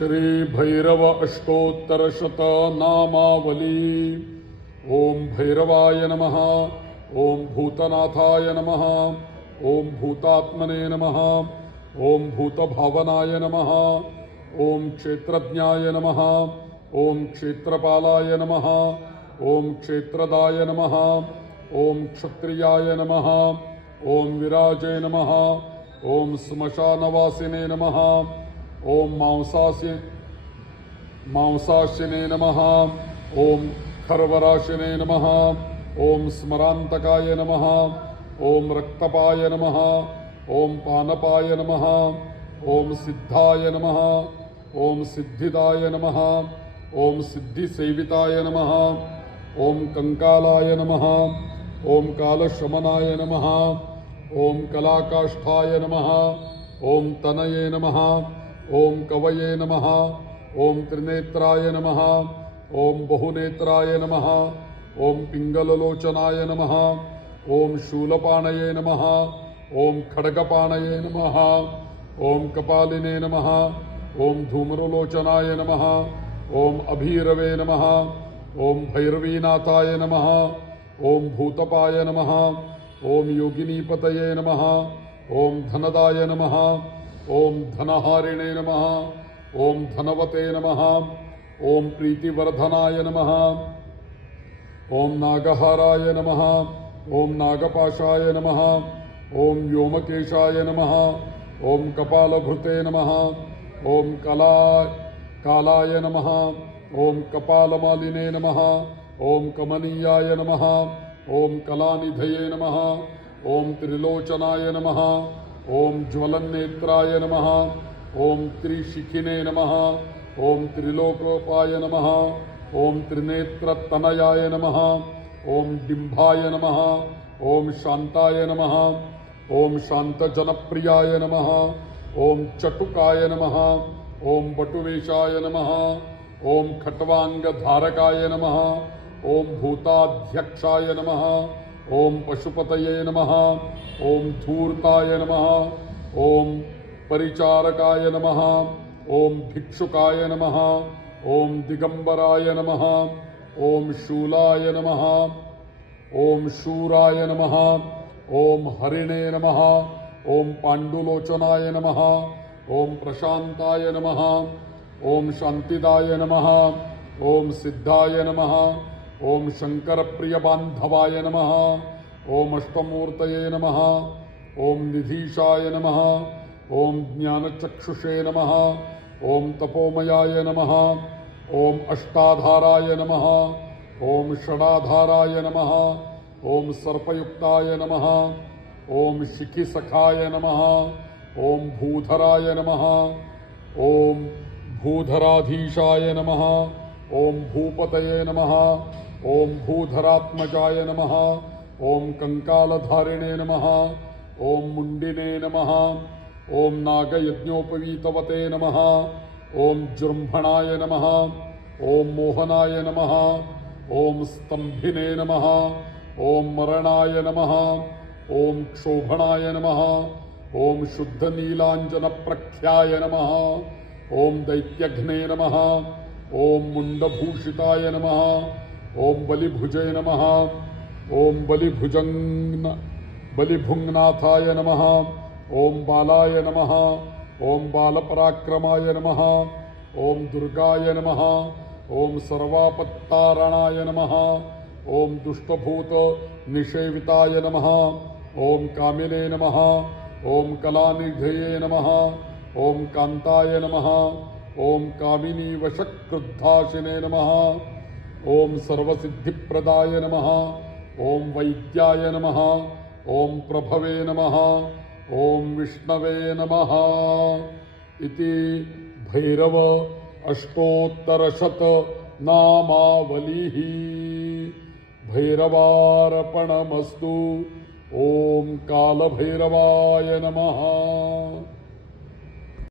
श्री भैरव अष्टोत्तरशतनामावली। ओम भैरवाय नमः। ओम भूतनाथाय नमः। ओम भूतात्मने नमः। ओम भूतभावनाय नमः। ओम क्षेत्रज्ञाय नमः। ओम क्षेत्रपालाय नमः। ओम क्षेत्रदाय नमः। ओम क्षत्रियाय नमः। ओम विराजे नमः। ओम श्मशानवासिने नमः। ओम मांसाशिने नमः। ओम खर्वराशिने नमः। ओम स्मरांतकाय नमः। ओम रक्तपाय नमः। ओम पानपाय नमः। ओम सिद्धाय नमः। ओम सिद्धिदाय नमः। ओम सिद्धिसेविताय नमः। ओम कंकालाय नमः। ओम कालशमनाय नमः। ओम कलाकाष्ठाय नमः। ओम तनये नमः। ओम कवये नमः। ओम त्रिनेत्राय नमः। ओम बहुनेत्राय नमः। ओम पिंगललोचनाय नमः। ओम शूलपाणये नमः। ओम खड्गपाणये नमः। ओम कपालिने नमः। ओम धूम्रलोचनाय नमः। ओम अभीरवे नमः। ओम भैरवीनाथाय नमः। ओम भूतपाय नमः। ओम योगिनीपतये नमः। ओम धनदाय नमः। ओम धनहारिणे नमः। ओम धनवते नमः। ओम प्रीतिवर्धनाय नमः। ओम नागहाराय नमः। ओम नागपाशाय नमः। ओम व्योमकेशाय नमः। ओम कपालभृते नमः। ओम कालाय नमः। ओम कपालमालिने नमः। ओम कमनीयाय नमः। ओम कलानिधये नमः। ओम त्रिलोचनाय नमः। ओम ज्वलन्नेत्राय नमः। ओम त्रिशिखिने नमः। ओम त्रिलोकोपाय नमः। ओम त्रिनेत्रतनयाय नमः। ओम डिम्भाय नमः। ओम शांताय नमः। ओम शांतजनप्रियाय नमः। ओम चटुकाय नमः। ओम बटुवेशाय नमः। ओम खट्वांगधारकाय नमः। ओम भूताध्यक्षाय नमः। ओम पशुपतये नमः। ओम धूर्ताय नमः। ओम परिचारकाय नमः। ओम भिक्षुकाय नमः। ओम दिगंबराय नमः। ओम शूलाय नमः। ओम शूराय नमः। ओम हरिणे नमः। ओम पांडुलोचनाय नमः। ओम प्रशांताय नमः। ओम शांतिदाय नमः। ओम सिद्धाय नमः। ओम शंकर प्रिय बांधवाय नमः। ओम अष्टमूर्तये नमः। ओम निधीशाय नमः। ओम ज्ञानचक्षुषे नमः। ओम तपोमयाय नमः। ओम अष्टाधाराय नमः। ओम षडाधाराय नमः। ओम सर्पयुक्ताय नमः। ओम शिखिसखाय नमः। ओम भूधराय नमः। ओम भूधराधीशाय नमः। ओम भूपतये नमः। ओम भूधरात्मजाय नमः। ओम कंकालधारिणे नमः। ओम मुंडिने नमः। ओम नागयज्ञोपवीतवते नमः। ओम जृंभणाय नमः। ओम मोहनाय नमः। ओम स्तंभिने नमः। ओम मरणाय नमः। ओम क्षोभणाय नमः। ओम शुद्ध नीलांजन प्रख्याय नमः। ओम दैत्यघ्ने नमः। ओम मुंडभूषिताय नमः। ओम बलिभुजे नमः। ओम बलिभुंगनाथाय नमः। ओम बालाय नमः। ओम बालपराक्रमाय नमः। ओम दुर्गाय नमः। ओम सर्वापत्तारणाय नमः। ओम दुष्टभूत निषेविताय नमः। ओम कामिने नमः। ओम कलानिधये नमः। ओम कांताय नमः। ओम कामिनी वशक्रुद्धाशिने नमः। ओम सर्वसिद्धिप्रदाय नमः। ओम वैद्याय नमः। ओम प्रभवे नमः। ओम विष्णवे नमः। इति भैरव अष्टोत्तरशत नामावलिः। भैरवार्पणमस्तु। ओम कालभैरवाय नमः।